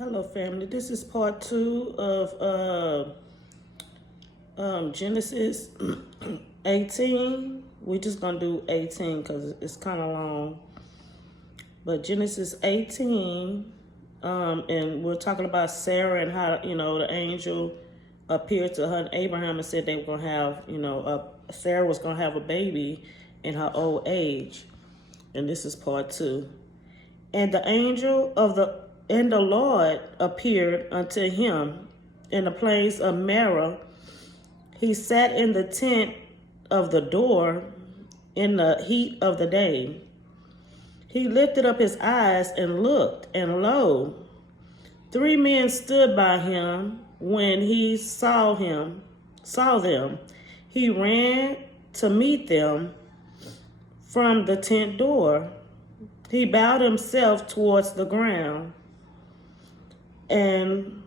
Hello, family. This is part 2 of Genesis 18. We're just going to do 18 because it's kind of long. But Genesis 18, and we're talking about Sarah and how, the angel appeared to her and Abraham and said they were going to have, Sarah was going to have a baby in her old age. And this is part 2. And the angel of the Lord appeared unto him in the plains of Marah. He sat in the tent of the door in the heat of the day. He lifted up his eyes and looked, and lo, 3 men stood by him. When he saw them, he ran to meet them from the tent door. He bowed himself towards the ground and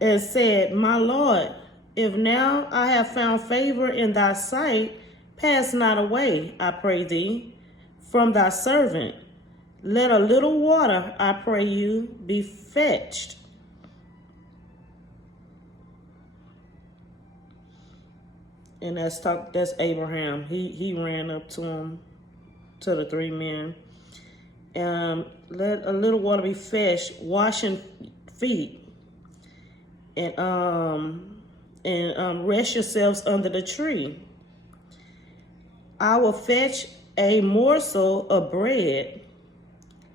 said, My Lord, if now I have found favor in thy sight, pass not away, I pray thee, from thy servant. Let a little water, I pray you, be fetched. And that's Abraham. He ran up to him, to the 3 men. Let a little water be fetched, washing feet, and rest yourselves under the tree. I will fetch a morsel of bread.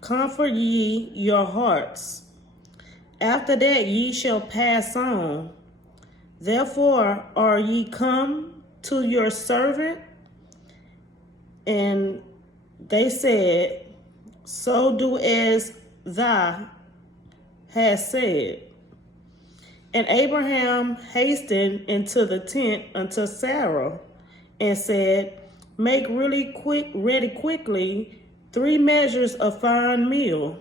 Comfort ye your hearts. After that ye shall pass on. Therefore are ye come to your servant? And they said, So do as thou hast said. And Abraham hastened into the tent unto Sarah and said, Make ready quickly 3 measures of fine meal,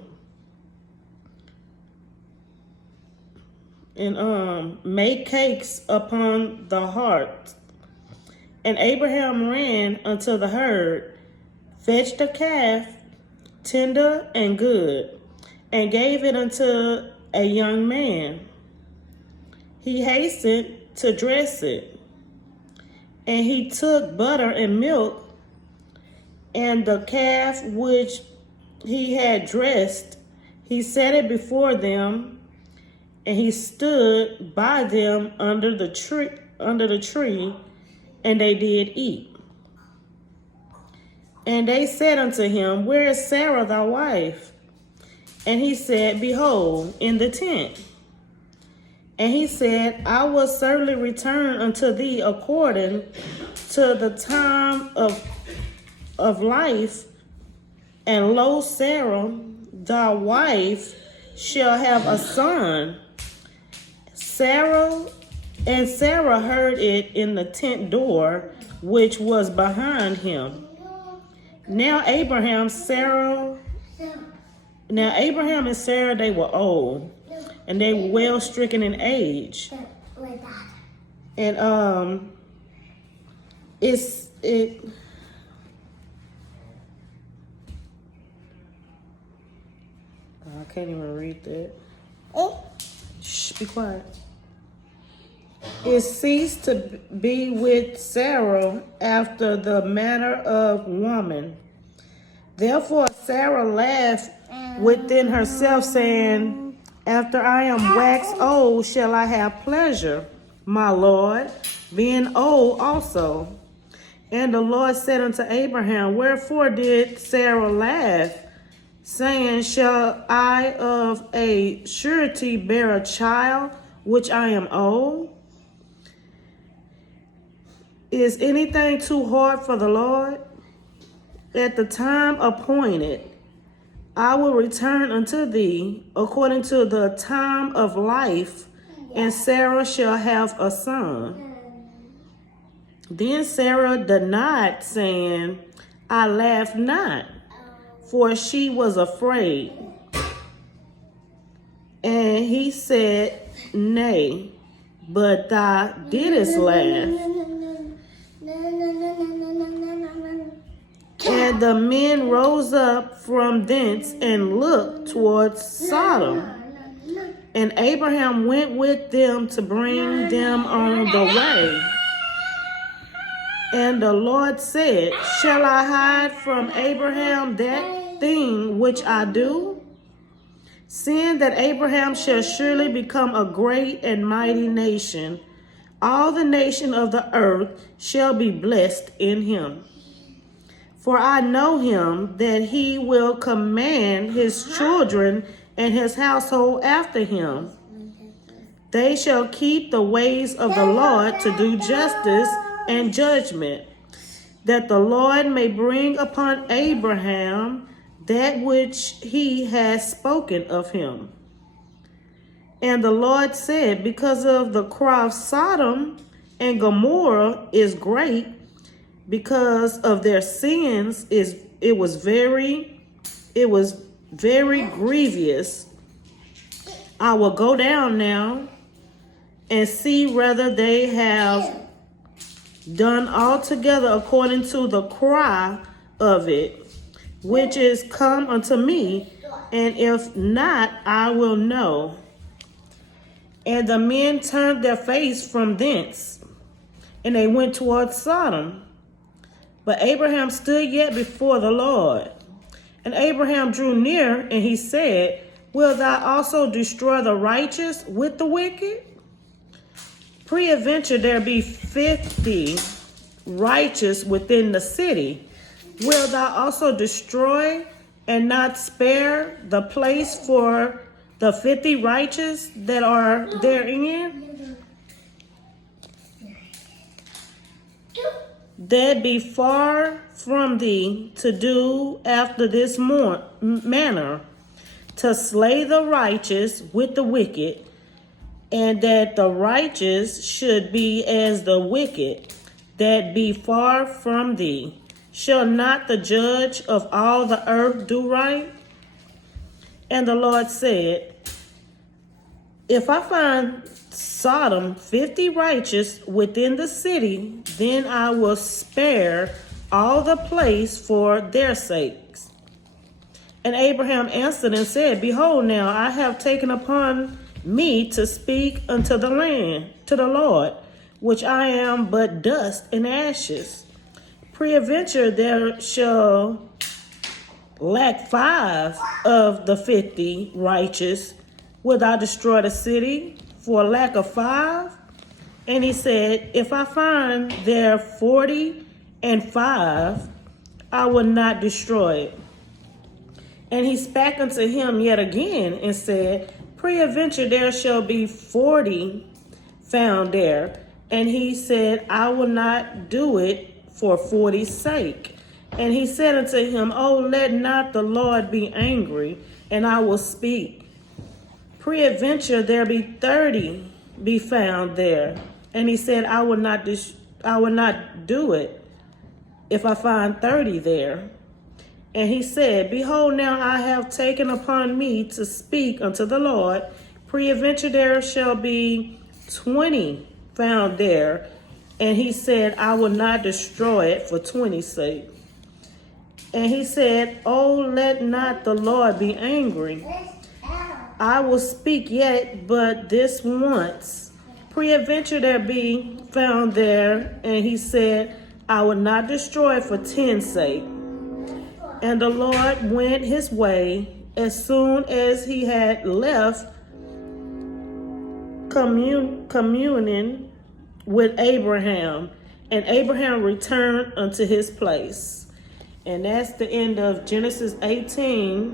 and make cakes upon the hearth. And Abraham ran unto the herd, fetched a calf, tender and good, and gave it unto a young man. He hastened to dress it. And he took butter and milk, and the calf which he had dressed, he set it before them, and he stood by them under the tree, and they did eat. And they said unto him, Where is Sarah thy wife? And he said, Behold, in the tent. And he said, I will certainly return unto thee according to the time of life, and lo, Sarah thy wife shall have a son. Sarah heard it in the tent door which was behind him. Now Abraham and Sarah, they were old, and they were well stricken in age. And I can't even read that. Shh, be quiet. It ceased to be with Sarah after the manner of woman. Therefore Sarah laughed within herself, saying, After I am waxed old, shall I have pleasure, my Lord, being old also? And the Lord said unto Abraham, Wherefore did Sarah laugh, saying, Shall I of a surety bear a child, which I am old? Is anything too hard for the Lord? At the time appointed, I will return unto thee according to the time of life, and Sarah shall have a son. Then Sarah denied, saying, I laughed not, for she was afraid. And he said, Nay, but thou didst laugh. And the men rose up from thence and looked towards Sodom. And Abraham went with them to bring them on the way. And the Lord said, shall I hide from Abraham that thing which I do? Seeing that Abraham shall surely become a great and mighty nation, all the nation of the earth shall be blessed in him. For I know him that he will command his children and his household after him. They shall keep the ways of the Lord to do justice and judgment, that the Lord may bring upon Abraham that which he has spoken of him. And the Lord said, because of the cry of Sodom and Gomorrah is great, because of their sins it was very grievous. I will go down now and see whether they have done altogether according to the cry of it, which is come unto me, and if not, I will know. And the men turned their face from thence, and they went towards Sodom. But Abraham stood yet before the Lord. And Abraham drew near, and he said, wilt thou also destroy the righteous with the wicked? Peradventure there be 50 righteous within the city. Wilt thou also destroy and not spare the place for the 50 righteous that are therein? That be far from thee to do after this manner, to slay the righteous with the wicked, and that the righteous should be as the wicked, that be far from thee. Shall not the judge of all the earth do right? And the Lord said, if I find Sodom 50 righteous within the city, then I will spare all the place for their sakes. And Abraham answered and said, behold, now I have taken upon me to speak unto the land, to the Lord, which I am but dust and ashes. Peradventure there shall lack 5 of the 50 righteous. Wilt thou destroy the city for lack of 5? And he said, if I find there 40 and 5, I will not destroy it. And he spake unto him yet again and said, peradventure there shall be 40 found there. And he said, I will not do it for 40's sake. And he said unto him, oh, let not the Lord be angry, and I will speak. Peradventure there be 30 be found there. And he said, I will not do it if I find 30 there. And he said, behold, now I have taken upon me to speak unto the Lord. Peradventure there shall be 20 found there. And he said, I will not destroy it for 20's sake. And he said, oh, let not the Lord be angry. I will speak yet but this once. Peradventure there be found there. And he said, I will not destroy it for 10's sake. And the Lord went his way as soon as he had left communing with Abraham. And Abraham returned unto his place. And that's the end of Genesis 18,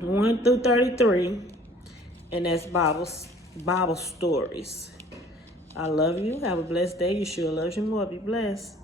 1 through 33. And that's Bible stories. I love you. Have a blessed day. Yeshua loves you more. Be blessed.